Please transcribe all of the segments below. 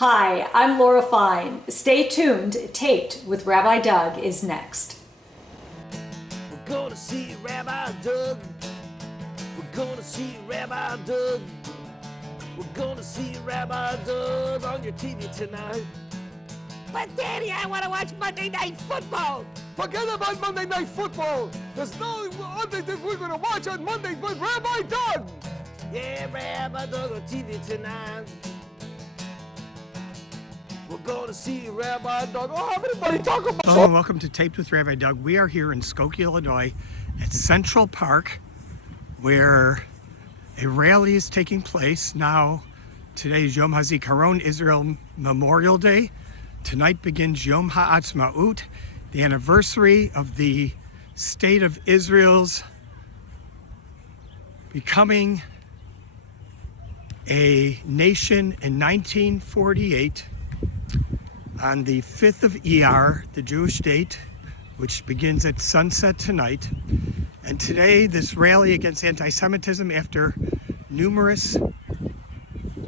Hi, I'm Laura Fine. Stay tuned. Taped with Rabbi Doug is next. We're gonna see Rabbi Doug. We're gonna see Rabbi Doug. We're gonna see Rabbi Doug on your TV tonight. But Daddy, I want to watch Monday Night Football. Forget about Monday Night Football. There's no other thing we're going to watch on Monday but Rabbi Doug. Yeah, Rabbi Doug on TV tonight. We're going to see Rabbi Doug. Oh, everybody talk about Hello and welcome to Taped with Rabbi Doug. We are here in Skokie, Illinois at Central Park where a rally is taking place. Now, today is Yom HaZikaron, Israel Memorial Day. Tonight begins Yom HaAtzmaut, the anniversary of the State of Israel's becoming a nation in 1948 on the 5th of Iyar, the Jewish date, which begins at sunset tonight. And today, this rally against anti-Semitism after numerous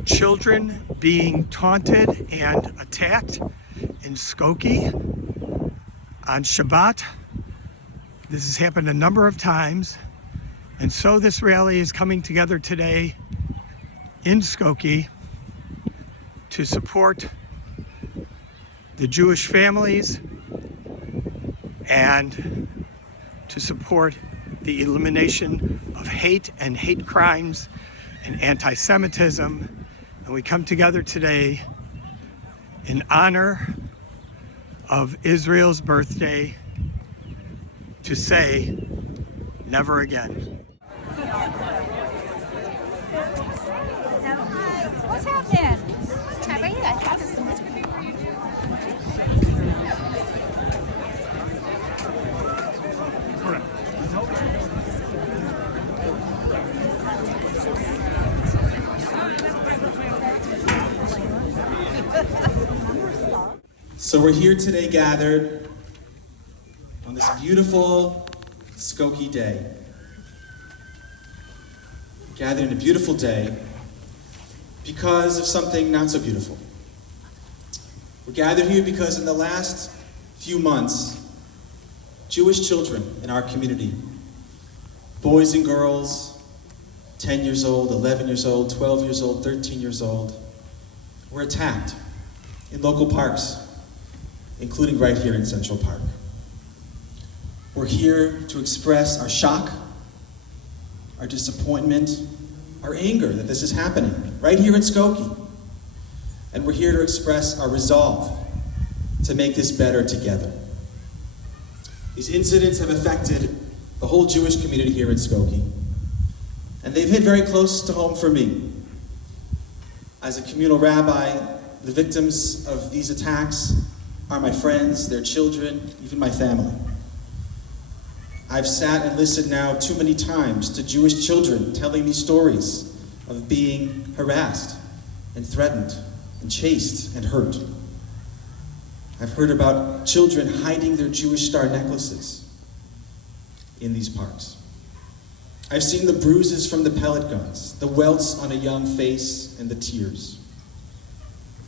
children being taunted and attacked in Skokie on Shabbat. This has happened a number of times. And so this rally is coming together today in Skokie to support the Jewish families and to support the elimination of hate and hate crimes and anti-Semitism. And we come together today in honor of Israel's birthday to say, never again. What's happening? So we're here today gathered on this beautiful Skokie day. Gathered in a beautiful day because of something not so beautiful. We're gathered here because in the last few months, Jewish children in our community, boys and girls, 10 years old, 11 years old, 12 years old, 13 years old, were attacked in local parks, including right here in Central Park. We're here to express our shock, our disappointment, our anger that this is happening right here in Skokie. And we're here to express our resolve to make this better together. These incidents have affected the whole Jewish community here in Skokie, and they've hit very close to home for me. As a communal rabbi, the victims of these attacks are my friends, their children, even my family. I've sat and listened now too many times to Jewish children telling me stories of being harassed and threatened and chased and hurt. I've heard about children hiding their Jewish star necklaces in these parks. I've seen the bruises from the pellet guns, the welts on a young face, and the tears.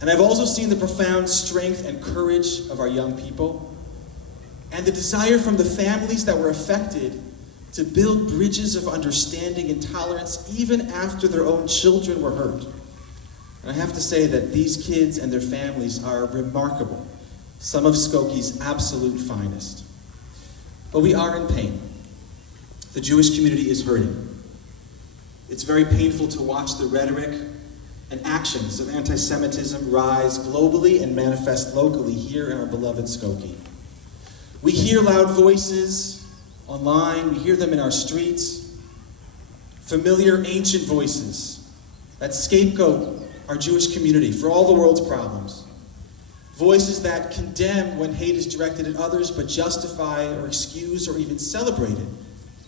And I've also seen the profound strength and courage of our young people and the desire from the families that were affected to build bridges of understanding and tolerance even after their own children were hurt. And I have to say that these kids and their families are remarkable, some of Skokie's absolute finest. But we are in pain. The Jewish community is hurting. It's very painful to watch the rhetoric and actions of anti-Semitism rise globally and manifest locally here in our beloved Skokie. We hear loud voices online, we hear them in our streets, familiar ancient voices that scapegoat our Jewish community for all the world's problems. Voices that condemn when hate is directed at others, but justify or excuse or even celebrate it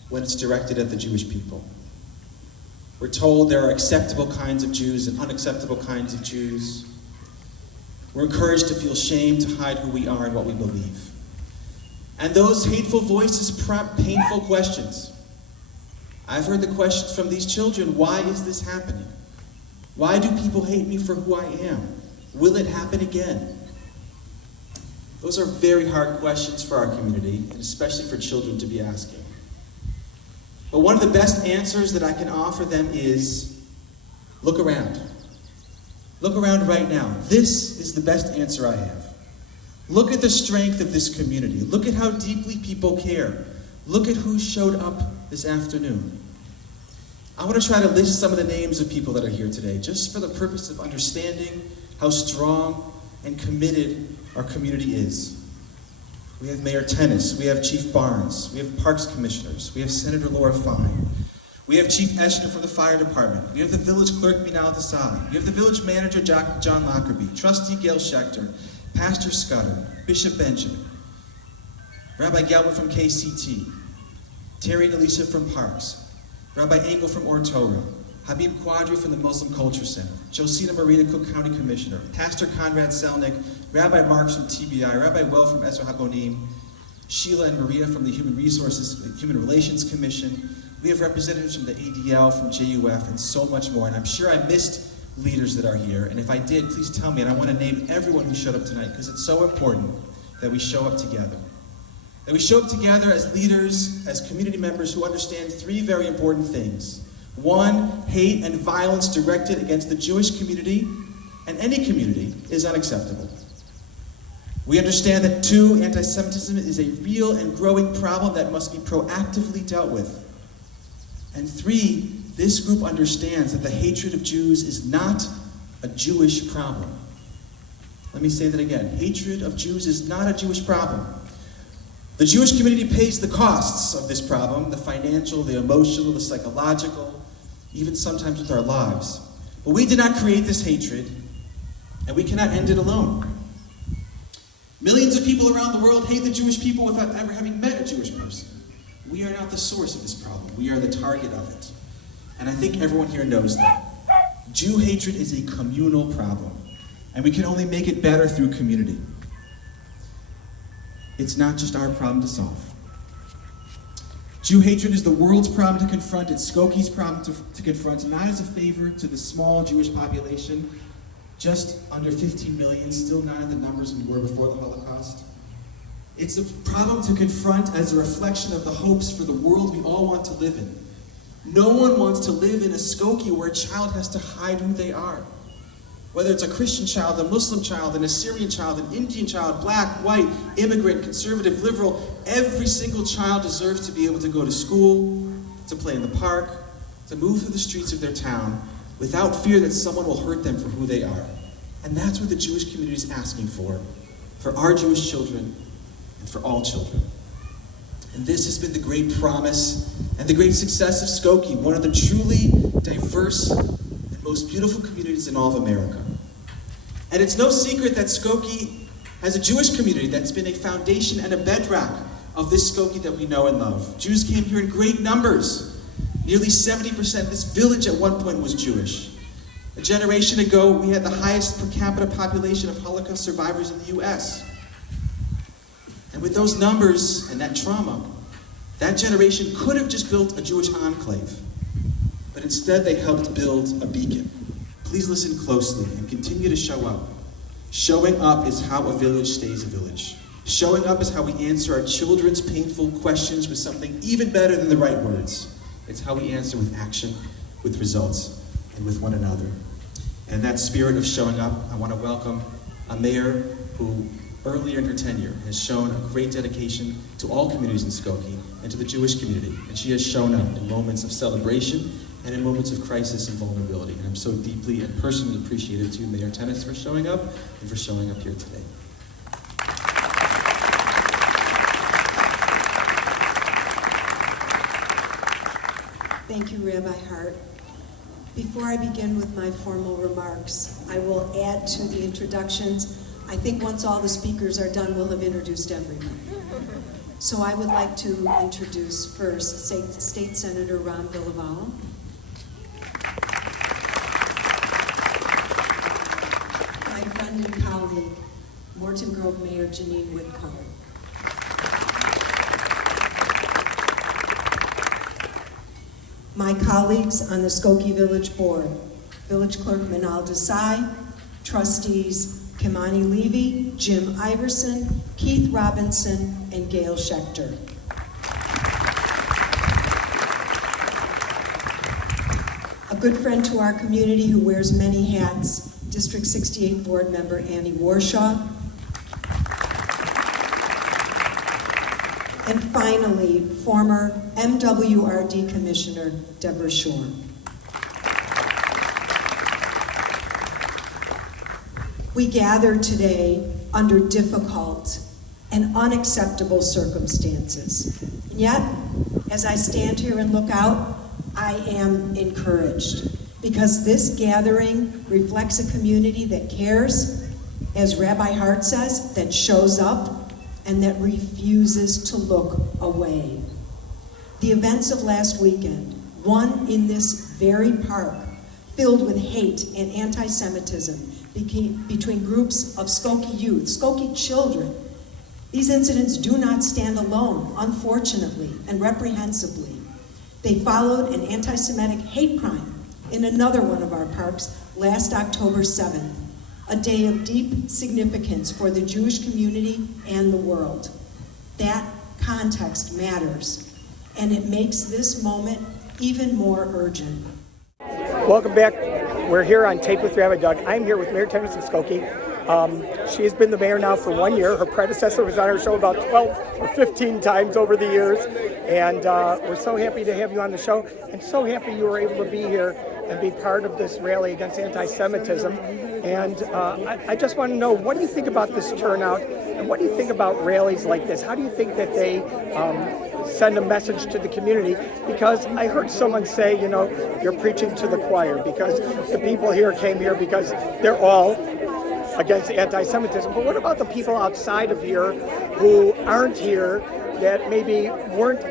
when it's directed at the Jewish people. We're told there are acceptable kinds of Jews and unacceptable kinds of Jews. We're encouraged to feel shame to hide who we are and what we believe. And those hateful voices prompt painful questions. I've heard the questions from these children, why is this happening? Why do people hate me for who I am? Will it happen again? Those are very hard questions for our community, and especially for children to be asking. But one of the best answers that I can offer them is, look around. Look around right now. This is the best answer I have. Look at the strength of this community. Look at how deeply people care. Look at who showed up this afternoon. I want to try to list some of the names of people that are here today, just for the purpose of understanding how strong and committed our community is. We have Mayor Tennis, we have Chief Barnes, we have Parks Commissioners, we have Senator Laura Fine, we have Chief Eschner from the Fire Department, we have the Village Clerk Minal Desai, we have the Village Manager John Lockerbie, Trustee Gail Schechter, Pastor Scudder, Bishop Benjamin, Rabbi Gelman from KCT, Terry and Alicia from Parks, Rabbi Engel from Ortoro, Habib Quadri from the Muslim Culture Center, Josina Marita, Cook County Commissioner, Pastor Conrad Selnick, Rabbi Marks from TBI, Rabbi Well from Ezra Habonim, Sheila and Maria from the Human Relations Commission. We have representatives from the ADL, from JUF, and so much more. And I'm sure I missed leaders that are here. And if I did, please tell me. And I want to name everyone who showed up tonight, because it's so important that we show up together. That we show up together as leaders, as community members who understand three very important things. One, hate and violence directed against the Jewish community and any community is unacceptable. We understand that two, anti-Semitism is a real and growing problem that must be proactively dealt with. And three, this group understands that the hatred of Jews is not a Jewish problem. Let me say that again. Hatred of Jews is not a Jewish problem. The Jewish community pays the costs of this problem, the financial, the emotional, the psychological, even sometimes with our lives. But we did not create this hatred, and we cannot end it alone. Millions of people around the world hate the Jewish people without ever having met a Jewish person. We are not the source of this problem. We are the target of it. And I think everyone here knows that. Jew hatred is a communal problem, and we can only make it better through community. It's not just our problem to solve. Jew hatred is the world's problem to confront. It's Skokie's problem to confront, not as a favor to the small Jewish population, just under 15 million, still not at the numbers we were before the Holocaust. It's a problem to confront as a reflection of the hopes for the world we all want to live in. No one wants to live in a Skokie where a child has to hide who they are. Whether it's a Christian child, a Muslim child, an Assyrian child, an Indian child, black, white, immigrant, conservative, liberal, every single child deserves to be able to go to school, to play in the park, to move through the streets of their town without fear that someone will hurt them for who they are. And that's what the Jewish community is asking for our Jewish children, and for all children. And this has been the great promise and the great success of Skokie, one of the truly diverse and most beautiful communities in all of America. And it's no secret that Skokie has a Jewish community that's been a foundation and a bedrock of this Skokie that we know and love. Jews came here in great numbers. Nearly 70%. This village at one point was Jewish. A generation ago, we had the highest per capita population of Holocaust survivors in the US. And with those numbers and that trauma, that generation could have just built a Jewish enclave. But instead, they helped build a beacon. Please listen closely and continue to show up. Showing up is how a village stays a village. Showing up is how we answer our children's painful questions with something even better than the right words. It's how we answer with action, with results, and with one another. And in that spirit of showing up, I want to welcome a mayor who earlier in her tenure has shown a great dedication to all communities in Skokie and to the Jewish community. And she has shown up in moments of celebration and in moments of crisis and vulnerability. And I'm so deeply and personally appreciative to you, Mayor Tennis, for showing up and for showing up here today. Thank you, Rabbi Hart. Before I begin with my formal remarks, I will add to the introductions. I think once all the speakers are done, we'll have introduced everyone. So I would like to introduce first State Senator Ron Villavala. My friend and colleague, Morton Grove Mayor Janine Whitcomb. My colleagues on the Skokie Village Board, Village Clerk Minal Desai, Trustees Kimani Levy, Jim Iverson, Keith Robinson, and Gail Schechter. A good friend to our community who wears many hats, District 68 Board Member Annie Warshaw. And finally, former MWRD Commissioner Deborah Shore. We gather today under difficult and unacceptable circumstances. And yet, as I stand here and look out, I am encouraged because this gathering reflects a community that cares, as Rabbi Hart says, that shows up and that refuses to look away. The events of last weekend, one in this very park, filled with hate and anti-Semitism between groups of Skokie youth, Skokie children. These incidents do not stand alone, unfortunately and reprehensibly. They followed an anti-Semitic hate crime in another one of our parks last October 7th, a day of deep significance for the Jewish community and the world. That context matters, and it makes this moment even more urgent. Welcome back. We're here on Tape with Rabbi Doug. I'm here with Mayor Tenders of Skokie. She has been the mayor now for 1 year. Her predecessor was on our show about 12 or 15 times over the years. And we're so happy to have you on the show, and so happy you were able to be here and be part of this rally against anti-Semitism. And I just want to know, what do you think about this turnout, and what do you think about rallies like this? How do you think that they send a message to the community? Because I heard someone say, you know, you're preaching to the choir, because the people here came here because they're all against anti-Semitism. But what about the people outside of here who aren't here, that maybe weren't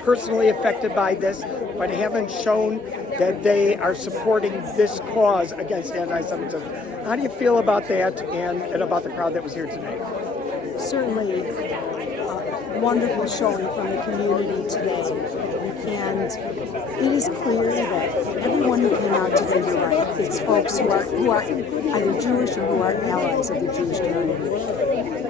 personally affected by this, but haven't shown that they are supporting this cause against anti-Semitism? How do you feel about that and about the crowd that was here today? Certainly a wonderful showing from the community today. And it is clear that everyone who came out today, you're right, it's folks who are either Jewish or who are allies of the Jewish community.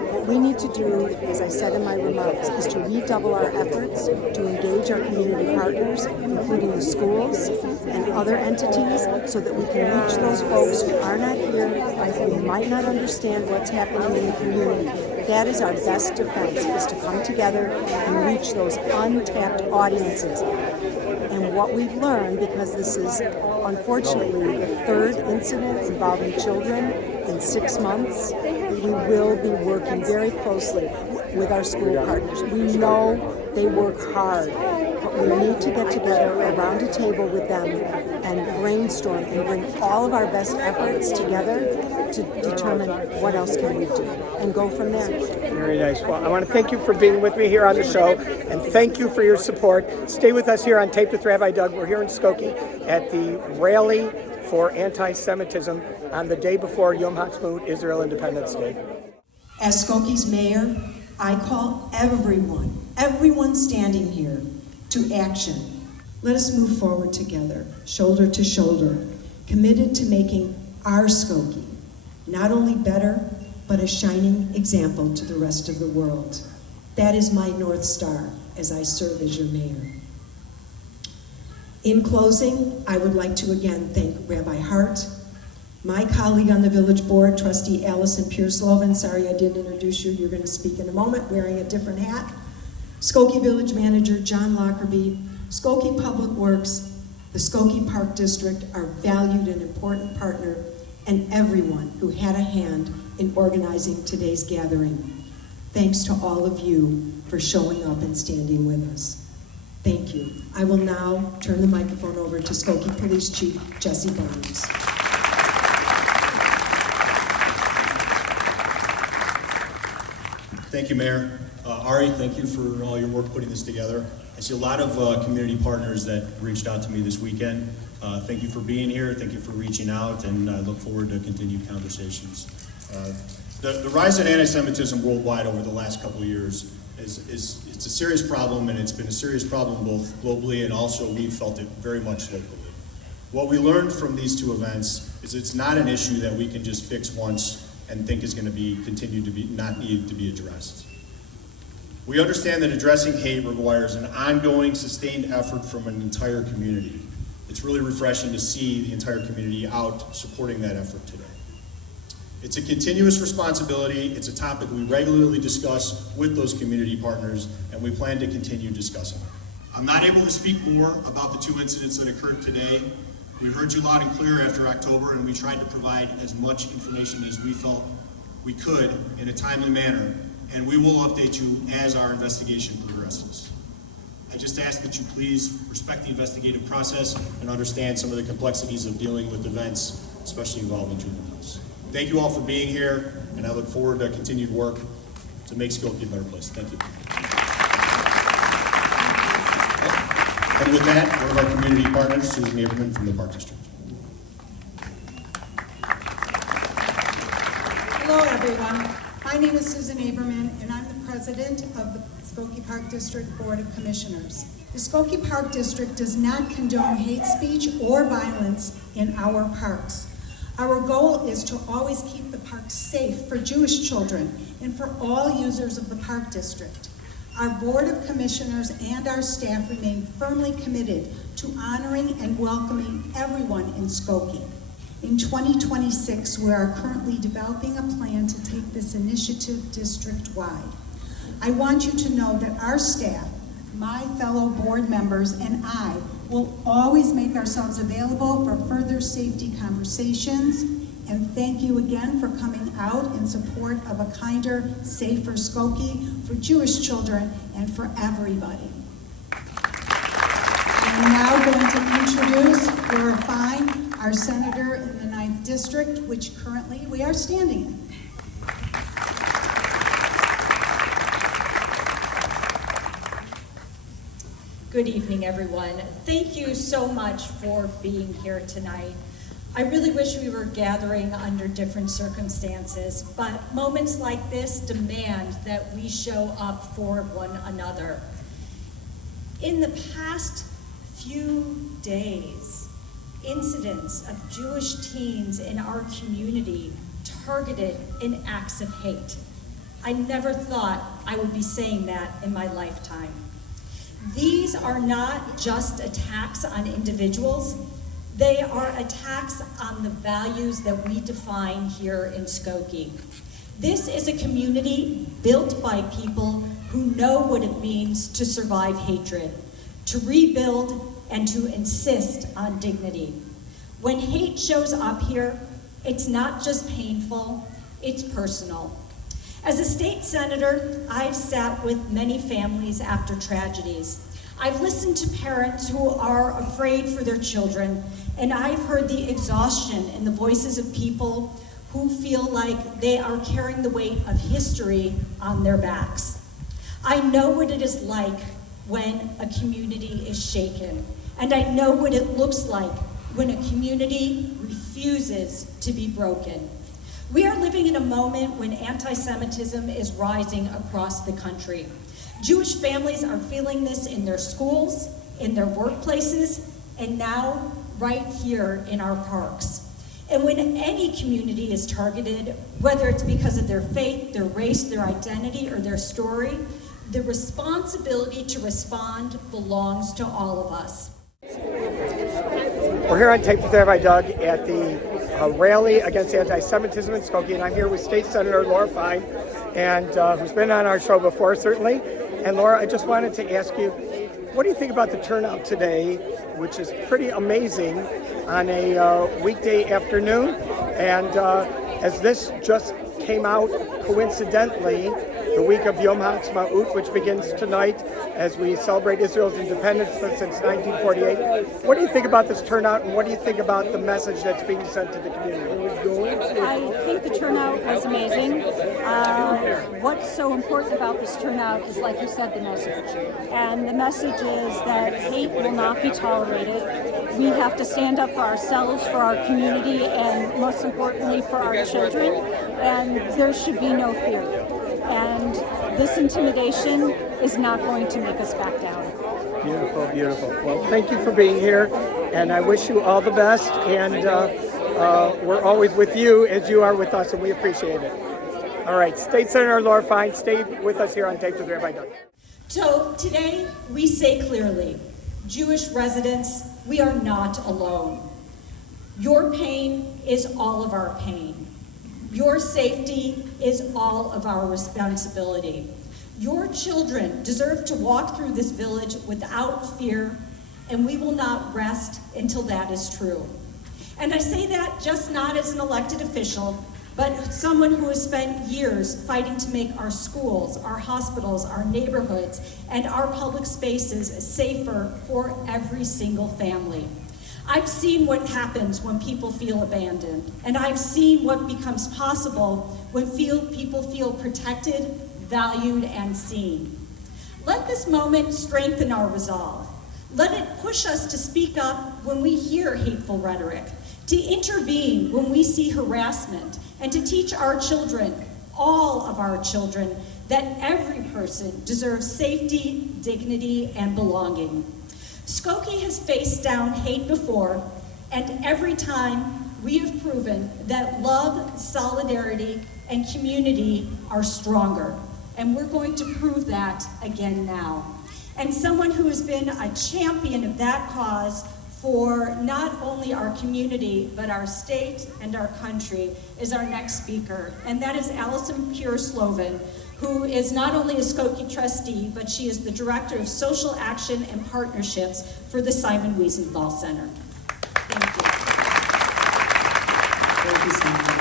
What we need to do, as I said in my remarks, is to redouble our efforts to engage our community partners, including the schools and other entities, so that we can reach those folks who are not here, who might not understand what's happening in the community. That is our best defense, is to come together and reach those untapped audiences. And what we've learned, because this is unfortunately the third incident involving children in 6 months, we will be working very closely with our school partners. We know they work hard, but we need to get together around a table with them and brainstorm and bring all of our best efforts together to determine what else can we do and go from there. Very nice. Well, I want to thank you for being with me here on the show, and thank you for your support. Stay with us here on Tape with Rabbi Doug. We're here in Skokie at the Rally for Anti-Semitism on the day before Yom Ha'atzmaut, Israel Independence Day. As Skokie's mayor, I call everyone standing here to action. Let us move forward together, shoulder to shoulder, committed to making our Skokie not only better, but a shining example to the rest of the world. That is my North Star as I serve as your mayor. In closing, I would like to again thank Rabbi Hart, my colleague on the village board, Trustee Allison Pure-Slovin. Sorry I didn't introduce you. You're going to speak in a moment, wearing a different hat. Skokie Village Manager John Lockerbie, Skokie Public Works, the Skokie Park District, our valued and important partner, and everyone who had a hand in organizing today's gathering. Thanks to all of you for showing up and standing with us. Thank you. I will now turn the microphone over to Skokie Police Chief Jesse Barnes. Thank you, Mayor. Ari, thank you for all your work putting this together. I see a lot of community partners that reached out to me this weekend. Thank you for being here. Thank you for reaching out, and I look forward to continued conversations. The rise in anti-Semitism worldwide over the last couple of years it's a serious problem, and it's been a serious problem both globally and also we've felt it very much locally. What we learned from these two events is it's not an issue that we can just fix once and think is going to be continued to be not needed to be addressed. We understand that addressing hate requires an ongoing, sustained effort from an entire community. It's really refreshing to see the entire community out supporting that effort today. It's a continuous responsibility. It's a topic we regularly discuss with those community partners, and we plan to continue discussing. I'm not able to speak more about the two incidents that occurred today. We heard you loud and clear after October, and we tried to provide as much information as we felt we could in a timely manner, and we will update you as our investigation progresses. I just ask that you please respect the investigative process and understand some of the complexities of dealing with events, especially involving juveniles. Thank you all for being here, and I look forward to continued work to make Skokie a better place. Thank you. And with that, one of our community partners, Susan Aberman from the Park District. Hello, everyone. My name is Susan Aberman, and I'm the president of the Skokie Park District Board of Commissioners. The Skokie Park District does not condone hate speech or violence in our parks. Our goal is to always keep the parks safe for Jewish children and for all users of the Park District. Our Board of Commissioners and our staff remain firmly committed to honoring and welcoming everyone in Skokie. In 2026, we are currently developing a plan to take this initiative district-wide. I want you to know that our staff, my fellow board members, and I will always make ourselves available for further safety conversations. And thank you again for coming out in support of a kinder, safer Skokie for Jewish children and for everybody. I'm now going to introduce Laura Fine, our senator in the 9th District, which currently we are standing in. Good evening, everyone. Thank you so much for being here tonight. I really wish we were gathering under different circumstances, but moments like this demand that we show up for one another. In the past few days, incidents of Jewish teens in our community targeted in acts of hate. I never thought I would be saying that in my lifetime. These are not just attacks on individuals, they are attacks on the values that we define here in Skokie. This is a community built by people who know what it means to survive hatred, to rebuild, and to insist on dignity. When hate shows up here, it's not just painful, it's personal. As a state senator, I've sat with many families after tragedies. I've listened to parents who are afraid for their children, and I've heard the exhaustion in the voices of people who feel like they are carrying the weight of history on their backs. I know what it is like when a community is shaken, and I know what it looks like when a community refuses to be broken. We are living in a moment when anti-Semitism is rising across the country. Jewish families are feeling this in their schools, in their workplaces, and now right here in our parks. And when any community is targeted, whether it's because of their faith, their race, their identity, or their story, the responsibility to respond belongs to all of us. We're here on TAPED with Rabbi Doug at the rally against anti-Semitism in Skokie, and I'm here with State Senator Laura Fine, and who's been on our show before, certainly. And Laura, I just wanted to ask you, what do you think about the turnout today, which is pretty amazing on a weekday afternoon? And as this just came out coincidentally, the week of Yom HaAtzmaut, which begins tonight as we celebrate Israel's independence since 1948. What do you think about this turnout, and what do you think about the message that's being sent to the community? I think the turnout was amazing. What's so important about this turnout is, like you said, the message. And the message is that hate will not be tolerated. We have to stand up for ourselves, for our community, and most importantly, for our children. And there should be no fear. And this intimidation is not going to make us back down. Beautiful, beautiful. Well, thank you for being here. And I wish you all the best, and we're always with you as you are with us, and we appreciate it. All right, State Senator Laura Fine, stay with us here on Taped with Rabbi Doug. So today we say clearly, Jewish residents, we are not alone. Your pain is all of our pain. Your safety is all of our responsibility. Your children deserve to walk through this village without fear, and we will not rest until that is true. And I say that just not as an elected official, but someone who has spent years fighting to make our schools, our hospitals, our neighborhoods, and our public spaces safer for every single family. I've seen what happens when people feel abandoned, and I've seen what becomes possible when people feel protected, valued, and seen. Let this moment strengthen our resolve. Let it push us to speak up when we hear hateful rhetoric, to intervene when we see harassment, and to teach our children, all of our children, that every person deserves safety, dignity, and belonging. Skokie has faced down hate before, and every time we have proven that love, solidarity, and community are stronger. And we're going to prove that again now. And someone who has been a champion of that cause for not only our community, but our state and our country is our next speaker. And that is Allison Pure-Slovin, who is not only a Skokie trustee, but she is the Director of Social Action and Partnerships for the Simon Wiesenthal Center. Thank you. Thank you, Senator.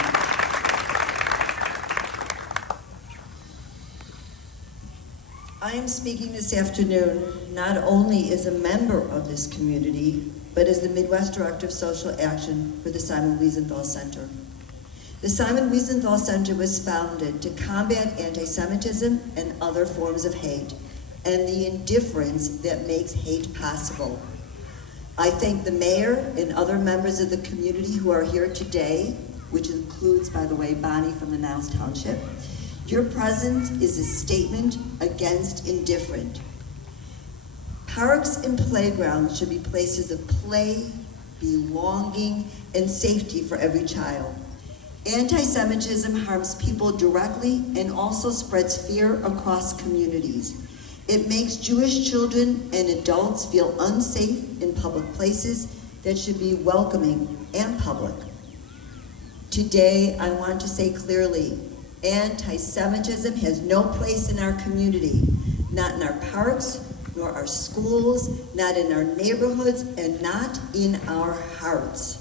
I am speaking this afternoon not only as a member of this community, but as the Midwest Director of Social Action for the Simon Wiesenthal Center. The Simon Wiesenthal Center was founded to combat anti-Semitism and other forms of hate, and the indifference that makes hate possible. I thank the mayor and other members of the community who are here today, which includes, by the way, Bonnie from the Niles Township. Your presence is a statement against indifference. Parks and playgrounds should be places of play, belonging, and safety for every child. Anti-Semitism harms people directly and also spreads fear across communities. It makes Jewish children and adults feel unsafe in public places that should be welcoming and public. Today, I want to say clearly, anti-Semitism has no place in our community, not in our parks, nor our schools, not in our neighborhoods, and not in our hearts.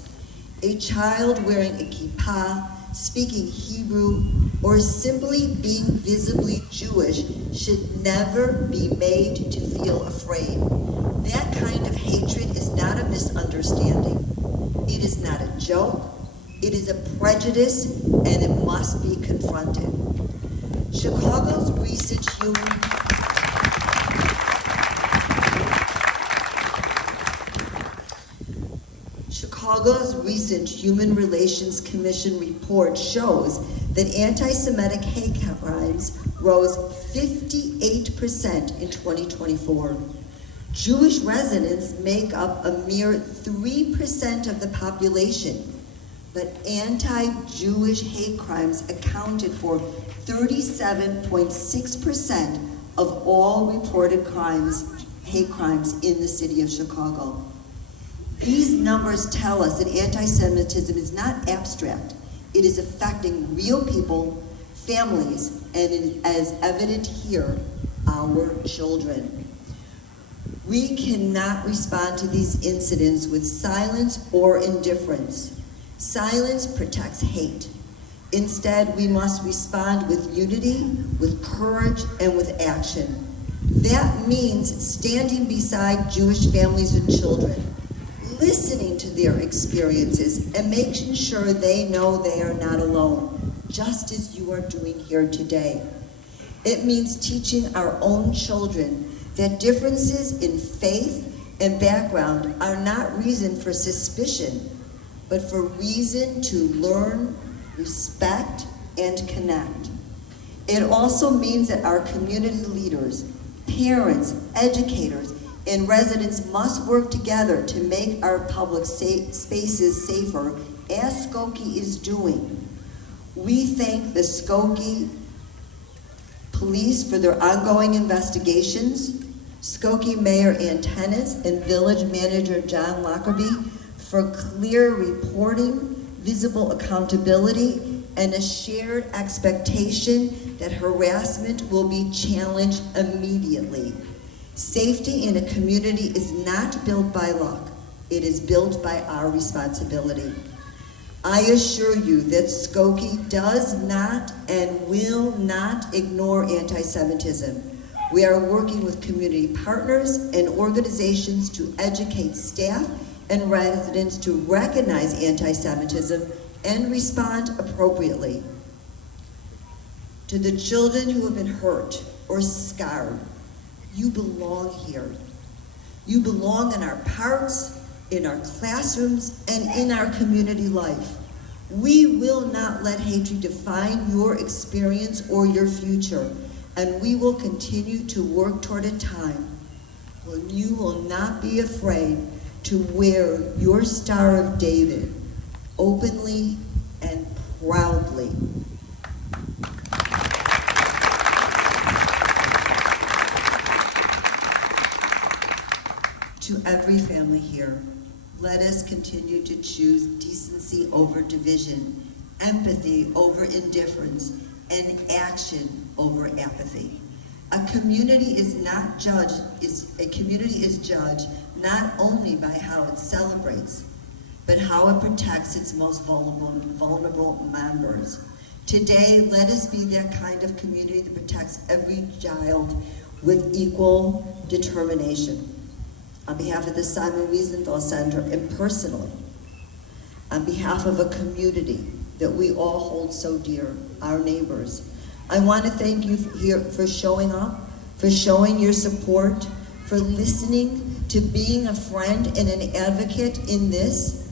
A child wearing a kippah, speaking Hebrew, or simply being visibly Jewish should never be made to feel afraid. That kind of hatred is not a misunderstanding. It is not a joke. It is a prejudice, and it must be confronted. Chicago's recent Human Relations Commission report shows that anti-Semitic hate crimes rose 58% in 2024. Jewish residents make up a mere 3% of the population, but anti-Jewish hate crimes accounted for 37.6% of all reported hate crimes in the city of Chicago. These numbers tell us that anti-Semitism is not abstract. It is affecting real people, families, and as evident here, our children. We cannot respond to these incidents with silence or indifference. Silence protects hate. Instead, we must respond with unity, with courage, and with action. That means standing beside Jewish families and children, listening to their experiences, and making sure they know they are not alone, just as you are doing here today. It means teaching our own children that differences in faith and background are not reason for suspicion, but for reason to learn, respect, and connect. It also means that our community leaders, parents, educators, and residents must work together to make our public spaces safer, as Skokie is doing. We thank the Skokie Police for their ongoing investigations, Skokie Mayor Ann and Village Manager John Lockerbie for clear reporting, visible accountability, and a shared expectation that harassment will be challenged immediately. Safety in a community is not built by luck. It is built by our responsibility. I assure you that Skokie does not and will not ignore anti-Semitism. We are working with community partners and organizations to educate staff and residents to recognize anti-Semitism and respond appropriately. To the children who have been hurt or scarred, you belong here. You belong in our parks, in our classrooms, and in our community life. We will not let hatred define your experience or your future, and we will continue to work toward a time when you will not be afraid to wear your Star of David openly and proudly. To every family here, let us continue to choose decency over division, empathy over indifference, and action over apathy. A community is judged not only by how it celebrates, but how it protects its most vulnerable members. Today, let us be that kind of community that protects every child with equal determination. On behalf of the Simon Wiesenthal Center, and personally, on behalf of a community that we all hold so dear, our neighbors, I want to thank you here for showing up, for showing your support, for listening, to being a friend and an advocate in this.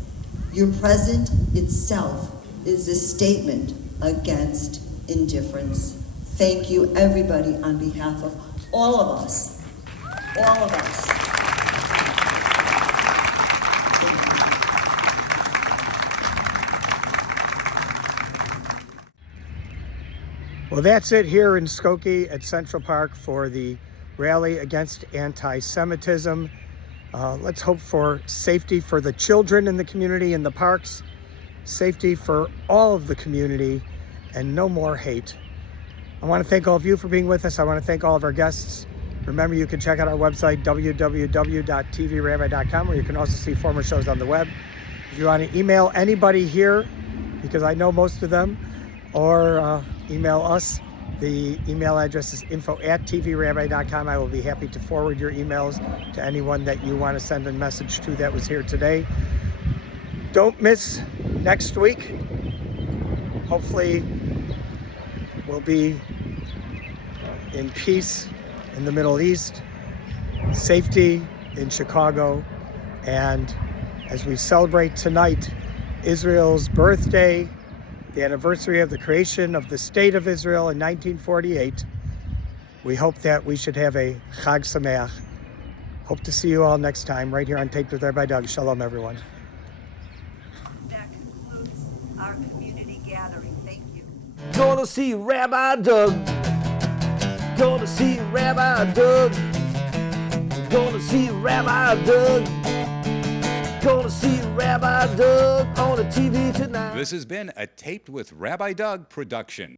Your presence itself is a statement against indifference. Thank you, everybody, on behalf of all of us. All of us. Well, that's it here in Skokie at Central Park for the rally against anti-Semitism. Let's hope for safety for the children in the community in the parks, safety for all of the community, and no more hate. I want to thank all of you for being with us. I want to thank all of our guests. Remember, you can check out our website, www.tvrabbi.com, where you can also see former shows on the web. If you want to email anybody here, because I know most of them, or email us, the email address is info@tvrabbi.com. I will be happy to forward your emails to anyone that you want to send a message to that was here today. Don't miss next week. Hopefully we'll be in peace in the Middle East, safety in Chicago, and as we celebrate tonight Israel's birthday, the anniversary of the creation of the State of Israel in 1948, we hope that we should have a Chag Sameach. Hope to see you all next time right here on Taped with Rabbi Doug. Shalom, everyone. That concludes our community gathering. Thank you. Gonna see Rabbi Doug. Gonna see Rabbi Doug. Gonna see Rabbi Doug. Gonna see Rabbi Doug on the TV tonight. This has been a Taped with Rabbi Doug production.